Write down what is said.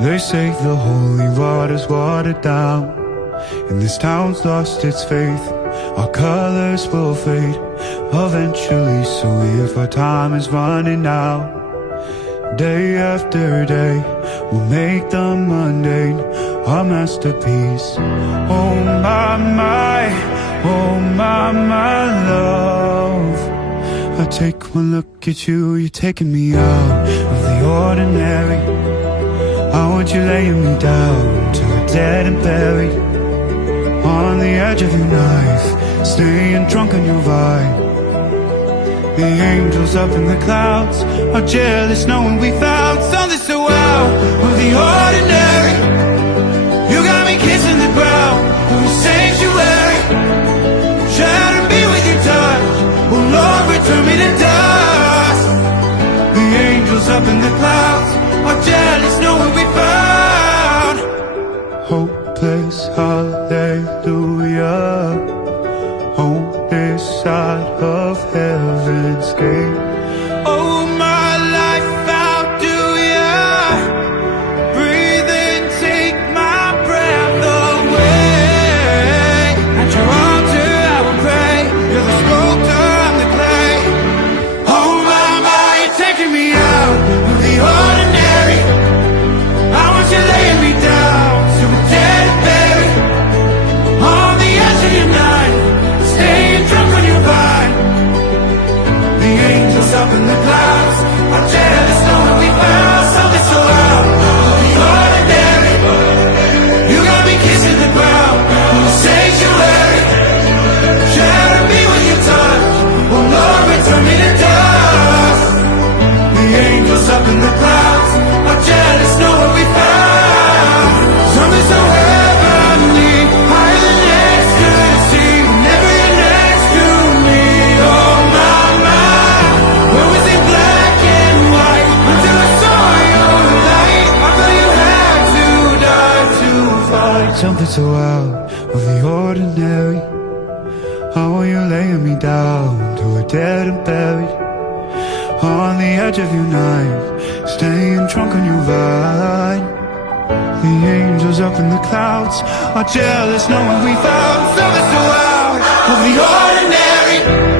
They say the holy water's watered down, and this town's lost its faith. Our colors will fade eventually, so if our time is running out, day after day, we'll make the mundane our masterpiece. Oh my, oh my love. I take one look at you, you're taking me out of the ordinary. I want you laying me down to a dead and buried, on the edge of your knife, staying drunk on your vibe. The angels up in the clouds are jealous knowing we found something so out of the ordinary. You got me kissing the ground in a sanctuary, shatter me with your touch, oh Lord, return me to dust. The angels up in the clouds are jealous knowing we found hopeless hallelujah, hope this side of heaven's gate. Oh, my life, how do ya breathe and take my breath away? At your altar I will pray, you're the sculptor, I'm the clay. Oh my, you're taking me out of the ordinary. I want you laying me down to a dead and buried, on the edge of your knife, staying drunk on your vine. The angels up in the clouds are jealous knowing we found something so out of the ordinary. You got me kissing the ground in a sanctuary, shatter me with your touch, oh Lord, return me to dust. The angels up in the clouds are jealous knowing we found something so heavenly, higher than ecstasy. Whenever you're next to me, oh my, where was it black and white until I saw your light? I thought you had to die to fight something so out of the ordinary. How are you laying me down to a dead and buried, on the edge of your knife, staying drunk on your vine. The angels up in the clouds are jealous knowing we found something so out of the ordinary.